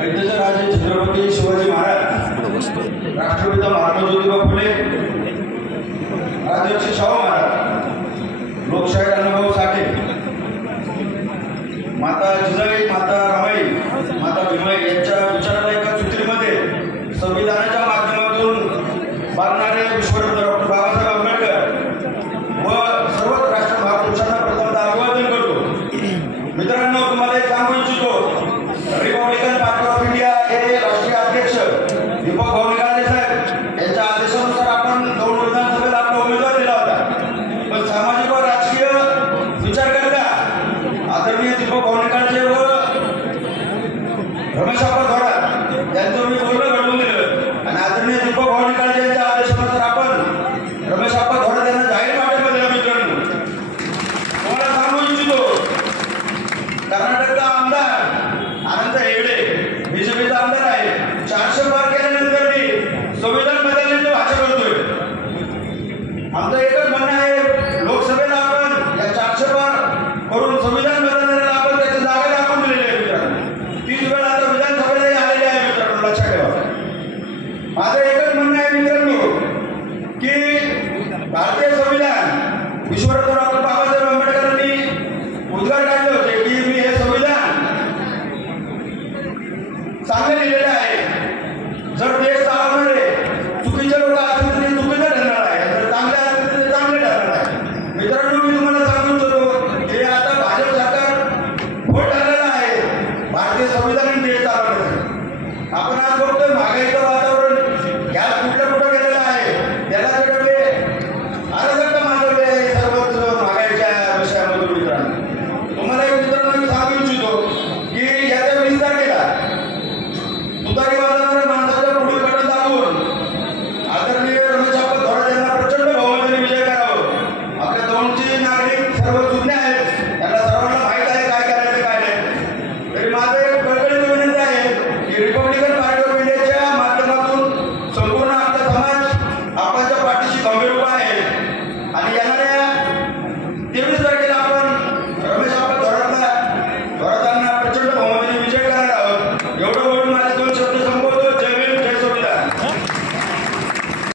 ऐतिहासिक राजे छत्रपती शिवाजी महाराज, राष्ट्रपिता महात्मा ज्योतिबा फुले, राजर्षी शाहू महाराज, लोकशाहीर अण्णाभाऊ साठे, माता जिजाई, माता रमाई, माता भीमाई यांच्या विचाराला एका सूत्रीमध्ये संविधानाच्या माध्यमातून बांधणारे विश्वरत्न डॉक्टर बाबासाहेब आंबेडकर व सर्व राष्ट्र महापुरुषांना प्रथमतः अभिवादन करतो। मित्रांनो, तुम्हाला एक सांगू इच्छितो, रिपब्लिकन पार्टी ऑफ इंडिया हे राष्ट्रीय अध्यक्ष दीपक भाऊ निकाले साहेब यांच्या आदेशानुसार आपण दौंड विधानसभेला आपला उमेदवार दिला होता, पण सामाजिक व राजकीय विचार करता आदरणीय दीपक भाऊ निकाले व रमेश आप्पा थोरात यांचं मी बोलणं घडवून दिलं आणि आदरणीय दीपक भाऊ निकाले यांच्या आदेशानुसार आपण रमेश आप्पा थोरात यांना जाहीर पाठिंबा दिला। मित्रांनो, तुम्हाला सांगू इच्छितो, कर्नाटकचा आमदार आनंद हेगडे बीजेपीचा आमदार आहे, 400 पार केल्यानंतर मी संविधान बदलण्याची भाषा करतोय। आमचं एकच म्हणणं आहे, लोकसभेला आपण या 400 पार करून संविधान बदलण्याला आपण त्याची जागा दाखवून दिलेली आहे। मित्रांनो, 30 वेळा आता विधानसभेलाही आलेली आहे। मित्रांनो, लक्षात ठेवा, माझं एकच म्हणणं आहे मित्रांनो की भारतीय संविधान विश्वरत्न डॉक्टर बाबासाहेब आंबेडकरांनी उद्गार काढले होते की मी हे संविधान चांगले लिहिलेले आहे। जर देश चालवणारे चुकीचे लोक असतील तर ते चुकीचं ठरणार आहे, जर चांगले असतील तर ते चांगले ठरणार आहे। मित्रांनो, मी तुम्हाला सांगू इच्छितो, हे आता भाजप सरकार खोट ठरलेलं आहे भारतीय संविधान देश चालवण्यासाठी। आपण आज बघतोय महागाईचं